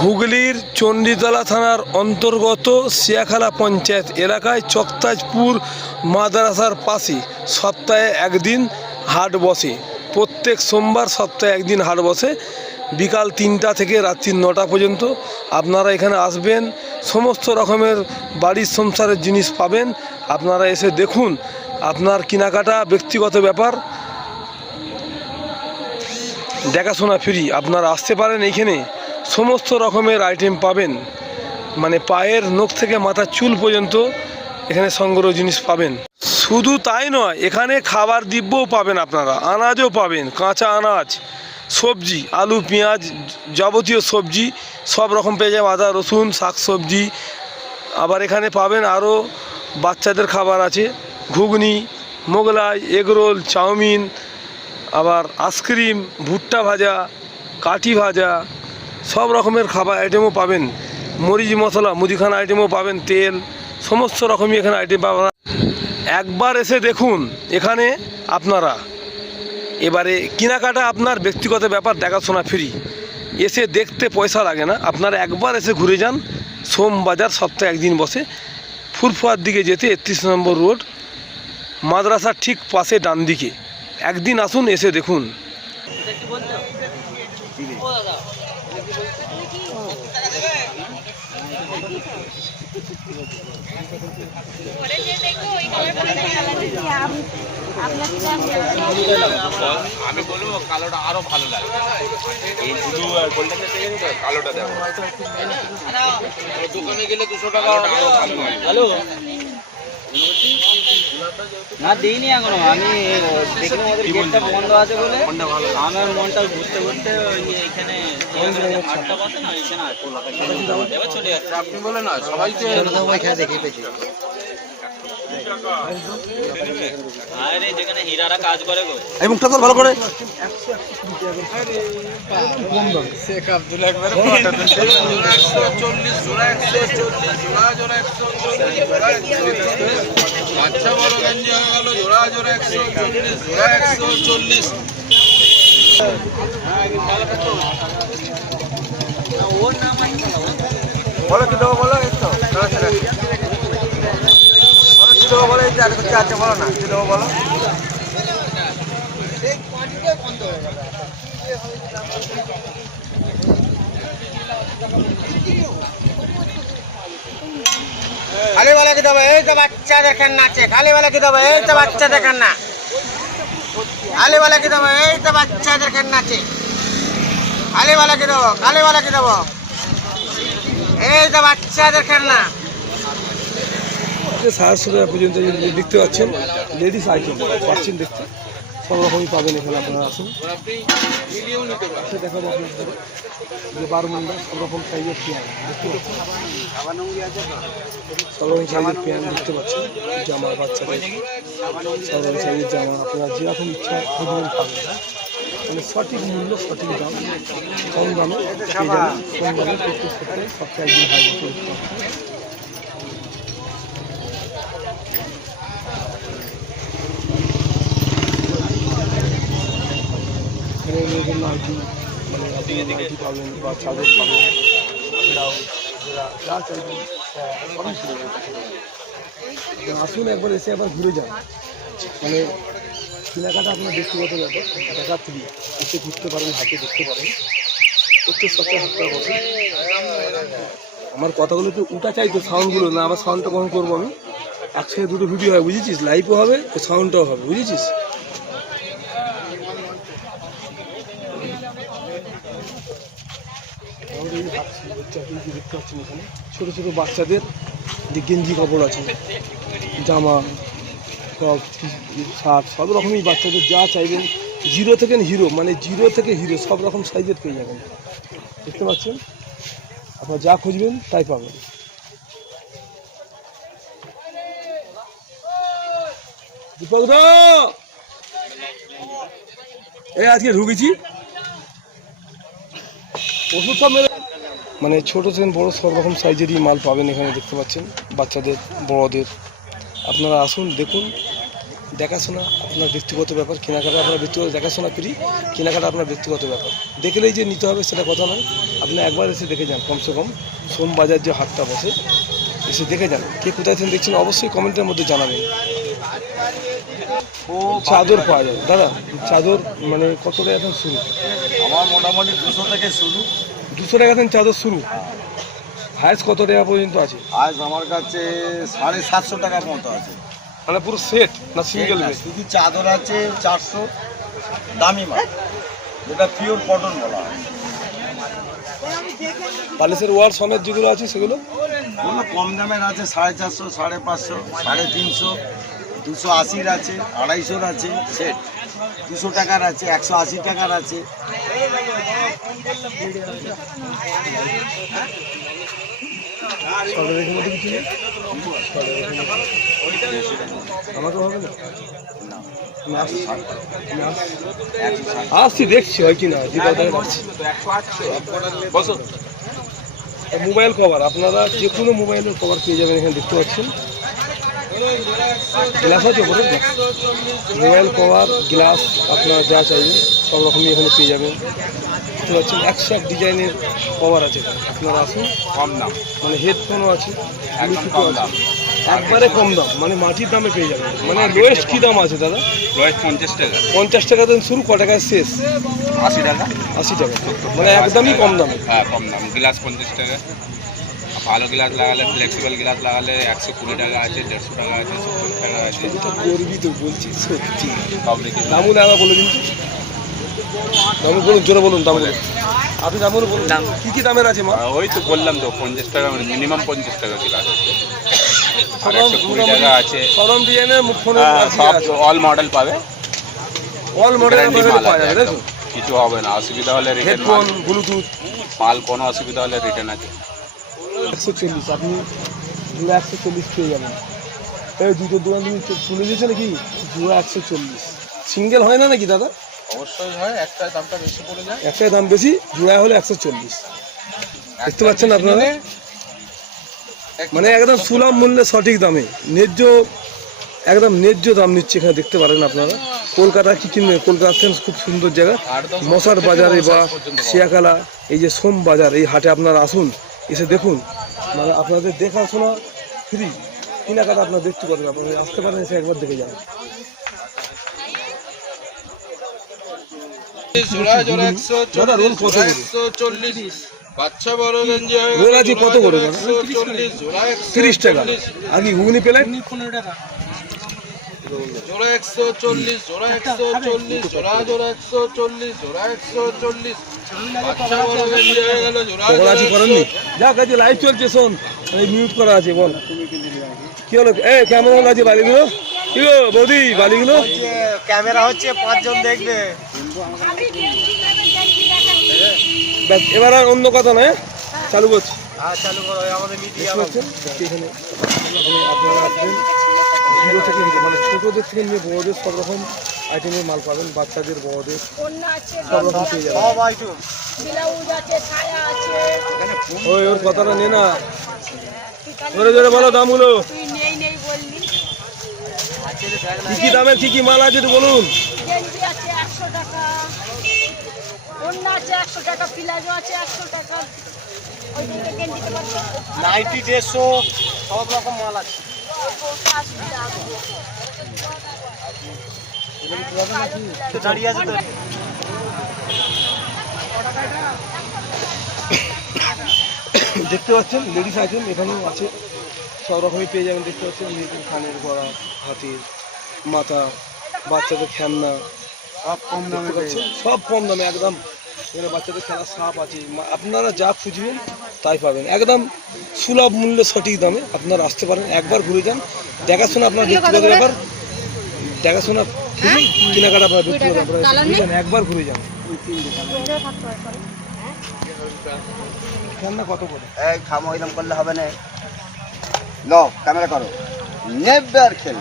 হুগলির চণ্ডীতলা থানার অন্তর্গত সিয়াখালা পঞ্চায়েত এলাকায় চকতাজপুর মাদ্রাসার পাশে সপ্তাহে একদিন হাট বসে। প্রত্যেক সোমবার সপ্তাহে একদিন হাট বসে, বিকাল 3টা থেকে রাত্রি 9টা পর্যন্ত। আপনারা এখানে আসবেন, সমস্ত রকমের বাড়ির সংসারের জিনিস পাবেন। আপনারা এসে দেখুন, আপনার কেনাকাটা ব্যক্তিগত ব্যাপার, দেখাশোনা ফ্রি। আপনারা আসতে পারেন, এইখানে সমস্ত রকমের আইটেম পাবেন, মানে পায়ের নখ থেকে মাথার চুল পর্যন্ত এখানে সংগ্রহ জিনিস পাবেন। শুধু তাই নয়, এখানে খাবার দিব্যও পাবেন, আপনারা আনাজও পাবেন, কাঁচা আনাজ, সবজি, আলু পেঁয়াজ যাবতীয় সবজি সব রকম পেয়ে যাবে, আদা রসুন শাক সবজি। আবার এখানে পাবেন আরও বাচ্চাদের খাবার আছে, ঘুগনি, মোগলাই, এগরোল, চাউমিন, আবার আইসক্রিম, ভুট্টা ভাজা, কাঠি ভাজা, সব রকমের খাবার আইটেমও পাবেন। মরিচ মশলা মুদিখানা আইটেমও পাবেন, তেল, সমস্ত রকমই এখানে আইটেম পাবেন। একবার এসে দেখুন এখানে আপনারা। এবারে কেনাকাটা আপনার ব্যক্তিগত ব্যাপার, দেখাশোনা ফ্রি। এসে দেখতে পয়সা লাগে না, আপনারা একবার এসে ঘুরে যান। সোম বাজার সপ্তাহে একদিন বসে, ফুরফুয়ার দিকে যেতে 31 নম্বর রোড, মাদ্রাসার ঠিক পাশে ডান দিকে। একদিন আসুন, এসে দেখুন। আমি বলবো কালোটা আরো ভালো লাগে, এই ব্লু আর গোল্ডেন কালোটা দেখো, দোকানে গেলে 200 টাকা আরো ভালো হয়। হ্যালো না দিইনি এখনো, আমি দেখলাম ওদের গেটটা বন্ধ আছে বলে আমার মনটা ঘুরতে ঘুরতে এখানে 8টা বাজে না, এখানে এবার চলে যাচ্ছে। আপনি বলে না সবাইকে এখানে দেখেই পেয়েছি, আরে যেখানে হীরারা কাজ করে গো। এই মুখটা তো ভালো করে শেখ আব্দুল একবার 140 জোড়া 140 জোড়া জোড়া 140 বাচ্চা বড় গঞ্জি হয়ে গেল জোড়া জোড়া 140 জোড়া 140। ওর নাম বলো কি দেবো, বলো এই তো বলো, এই চারটে বলো না কি দেবো বলো। খালি বলে কি দেবো, এই তো বাচ্চা দেখেন নাচে, খালি বলে কি দেবো, এই তো বাচ্চা দেখেন না, খালি বলে কি দেবো, এই তো বাচ্চা দেখেন নাচে, খালি বলে কি দেবো, খালি বলে কি দেবো, এই তো বাচ্চা দেখেন না। 700 টাকা পর্যন্ত দেখতে পাচ্ছেন, লেডিস আইটেম পাচ্ছেন দেখতে, সব রকমই পাবেন এখানে। আপনারা আসুন, দেখাবো আপনাদের যে বারমুন্ডা সব রকম সাইজের পেঁয়াজ দেখতে পাচ্ছেন, সব রকম সাইজের পেঁয়াজ দেখতে পাচ্ছেন, জামা বাচ্চাদের সব রকম সাইজের জামা আপনারা যেরকম ইচ্ছা সেরকম পাবেন। মানে সঠিক মূল্য, সঠিক দাম, কম দামে পেয়ে যাবেন। কম দামে প্রত্যেক সপ্তাহে সপ্তাহে একদিন হাই করতে পারবেন। জন্য আইটি, মানে আইটি পাবেন বা চাদর পাবেন, ব্লাউজ যা চাইবেন সবই পাবেন। আসুন একবার, এসে একবার ঘুরে যান। মানে কেনাকাটা আপনার ব্যক্তিগত ব্যাপার, দেখা ফ্রি। এসে ঘুরতে পারেন, হাতে দেখতে পারেন। প্রত্যেক সপ্তাহে হাতটা বসে। আমার কথাগুলো একটু উঠা চাই তো, সাউন্ডগুলো না, আবার সাউন্ডটা কখন করবো আমি, একসাথে দুটো ভিডিও হয় বুঝেছিস, লাইভও হবে ও সাউন্ডটাও হবে বুঝেছিস। দেখতে পাচ্ছেন এখানে ছোটো ছোটো বাচ্চাদের যে গেঞ্জি কাপড় আছে, জামা, সব শার্ট, সব রকমই বাচ্চাদের যা চাইবেন, জিরো থেকে হিরো, মানে জিরো থেকে হিরো সব রকম সাইজের পেয়ে যাবেন। দেখতে পাচ্ছেন, আপনারা যা খুঁজবেন তাই পাবেন। দীপক দা, এই আজকে ঢুকেছি ওষুধ সব মেরে, মানে ছোটো থেকে বড় সব রকম সাইজেরই মাল পাবেন এখানে। দেখতে পাচ্ছেন বাচ্চাদের, বড়দের। আপনারা আসুন, দেখুন, দেখাশোনা আপনার ব্যক্তিগত ব্যাপার, কেনাকাটা আপনার ব্যক্তিগত, দেখাশোনা ফ্রি, কেনাকাটা আপনার ব্যক্তিগত ব্যাপার। দেখলেই যে নিতে হবে সেটা কথা নয়, আপনি একবার এসে দেখে যান, কমসে কম সোম বাজার যে হাটটা বসে এসে দেখে যান। কে কোথায় থেকে দেখছেন অবশ্যই কমেন্টের মধ্যে জানাবেন। চাদর পাওয়া যায় দাদা, চাদর মানে কত টাকা এখন শুরু? আমার মোটামুটি 200 থেকে শুরু। 200 টাকা থেকে চাদর শুরু, হায়েস্ট কত টাকা পর্যন্ত আছে? আজ আমার কাছে 750 টাকার মতো আছে। মানে পুরো সেট না সিঙ্গেল বেড? শুধু চাদর আছে 400, দামি মাল, যেটা পিওর কটন বলা হয়। বালিশের ওয়াল সমেত যেগুলো আছে সেগুলো কোনো কম দামের আছে 450, 550, 350, 280 আছে, 250 আছে সেট, 200 টাকার আছে, 180 টাকার আছে। সরকারের মধ্যে কিছু নেই? আমাকে হবে না, আমি আসছি দেখছি হয় কি না। মোবাইল কভার আপনারা যে কোনো মোবাইলের কভার পেয়ে যাবেন এখানে, দেখতে পাচ্ছেন গ্লাস আছে বলুন, মোবাইল কভার গ্লাস আপনারা যা চাইবেন সব রকমই এখানে পেয়ে যাবেন। দেখতে পাচ্ছেন 101 ডিজাইনের কভার আছে, আপনারা আসুন। কম দাম, মানে হেডফোনও আছে, একদম কম দাম, একবারে কম দাম, মানে মাটির দামে পেয়ে যাবেন। মানে লোয়েস্ট কী দাম আছে দাদা? 50 টাকা, 50 টাকা দেন শুরু, ক টাকায় শেষ? 80 টাকা, 80 টাকা, মানে একদমই কম দামে। হ্যাঁ কম দাম। গ্লাস 50 টাকা, ভালো গ্লাস লাগালে, ফ্লেক্সিবল গ্লাস লাগালে 120 টাকা আছে, 150 টাকা আছে, 70 টাকা আছে। এটা করবি তো বলছি সত্যি। সব রেখে দামুন আবার বলে দিন, দামুন বলুন, জোরে বলুন দাম বলুন। আপনি দামুন বলুন, কী কী দামের আছে মা? ওই তো বললাম তো 50 টাকা, মিনিমাম 50 টাকা গ্লাস আছে, আর 120 টাকা আছে। সরম ডিজাইনের ফোনের সব অল মডেল পাবে, অল মডেলের গ্যারান্টি মাল পাওয়া আছে যাবে, তাই তো? একদম। কিছু হবে না, অসুবিধা হলে রিটার্ন, হেডফোন ব্লুটুথ মাল কোনো অসুবিধা হলে রিটার্ন আছে। 140, আপনি জোড়া 140 পেয়ে যাবেন। এই জুতোর দোকান তুমি তুলে দিয়েছো নাকি? জোড়া 140, সিঙ্গেল হয় না নাকি দাদা? অবশ্যই হয়, একটা দামটা বেশি পড়ে যায়। একটাই দাম বেশি, জোড়া হলে 140। দেখতে পাচ্ছেন আপনারা, মানে একদম সুলভ মূল্যে সঠিক দামে ন্যায্য, একদম ন্যায্য দাম নিচ্ছে এখানে, দেখতে পারেন আপনারা। কলকাতা কি কিনবে, কলকাতা খুব সুন্দর জায়গা, মশার বাজারে বা শিয়াখালা, এই যে সোম বাজার, এই হাটে আপনারা আসুন, এসে দেখুন। মানে আপনাদের দেখাশোনা ফ্রি, কেনাকাটা আপনার ব্যক্তিগত ব্যাপার, আসতে পারেন এসে একবার দেখে যান। দাদা রোল কত করে? বাচ্চা বড় গঞ্জি রোল আছে কত করে দাদা? 30 টাকা। আর কি ঘুগনি প্লেট? জোড়া 140, জোড়া 140, জোড়া 140, জোড়া 140। বাচ্চা বড় গঞ্জি হয়ে গেল জোড়া। পকোড়া আছে করেননি? যা কাজে লাইভ চলছে, শোন এই মিউট করা আছে, বল কি হলো? কেমন আছে বালিগুলো? কি গো বৌদি, বালিগুলো ক্যামেরা হচ্ছে 5 জন দেখবে। ব্যাস, এবার আর অন্য কথা নয়, চালু করছি। চালু করো, আমাদের মিডিয়া। এখানে আপনারা আসবেন, জিরো থেকে মানে ছোটোদের থেকে নিয়ে বড়দের সব রকম আইটেমের মাল পাবেন, বাচ্চাদের বড়দের সব রকম পেয়ে যাবেন। সব আইটেম, ব্লাউজ আছে, ছায়া আছে। ওই ওর কথাটা নে না, জোরে জোরে বলো দামগুলো, তুই নেই নেই বললি। কি কি দামের কি কি মাল আছে একটু বলুন। গেঞ্জি আছে 100 টাকা, ওড়না আছে 100 টাকা, প্লাজো আছে 100 টাকা। ওই দিকে গেঞ্জিতে পাচ্ছ নাইটি 150, সব রকম মাল আছে। দাঁড়িয়ে আছে তো। দেখতে পাচ্ছেন লেডিস আইটেম এখানেও আছে, সব রকমই পেয়ে যাবেন। দেখতে পাচ্ছেন মেয়েদের কানের গড়া, হাতের মাথা, বাচ্চাদের খেলনা, সব কম দামে পাচ্ছেন, সব কম দামে একদম। এখানে বাচ্চাদের খেলার সাপ আছে, আপনারা যা খুঁজবেন তাই পাবেন, একদম সুলভ মূল্যে সঠিক দামে। আপনারা আসতে পারেন, একবার ঘুরে যান, দেখাশোনা আপনার ব্যক্তিগত ব্যাপার, দেখাশোনা ফ্রি, কেনাকাটা আপনার ব্যক্তিগত ব্যাপার, ঘুরে যান, একবার ঘুরে যান। খেলনা কত করে? এই খামো, এরকম করলে হবে না। লো ক্যামেরা করো, নেভার খেল।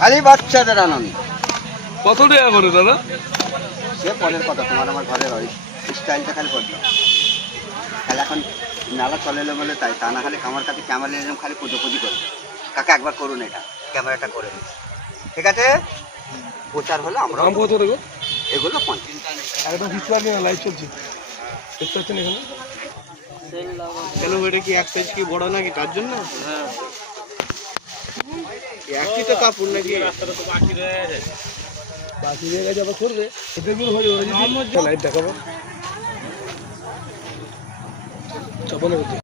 খালি বাচ্চাদের আনন্দ। কত টাকা করে দাদা? সে পরের কথা, তোমার আমার ঘরের স্টাইলটা খালি করলাম। তাহলে এখন নালা চলে এলো বলে তাই, তা না হলে আমার কাছে ক্যামেরা নিলাম খালি পুজোপুজি করবে। কাকা একবার করুন এটা, ক্যামেরাটা করে দিন, ঠিক আছে? প্রচার হলো আমরা দাম কত দেবো? এগুলো 50। একদম কিছু আর না, লাইভ চলছে, দেখতে পাচ্ছেন এখানে। কেন এটা কি এক সাইজ কি বড় নাকি তার জন্য? হ্যাঁ, একই তো কাপড় নাকি? বাকি জায়গায় আবার করবে, দেখবেন হয়ে যাবে। লাইভ দেখাবো চাপানো হচ্ছে।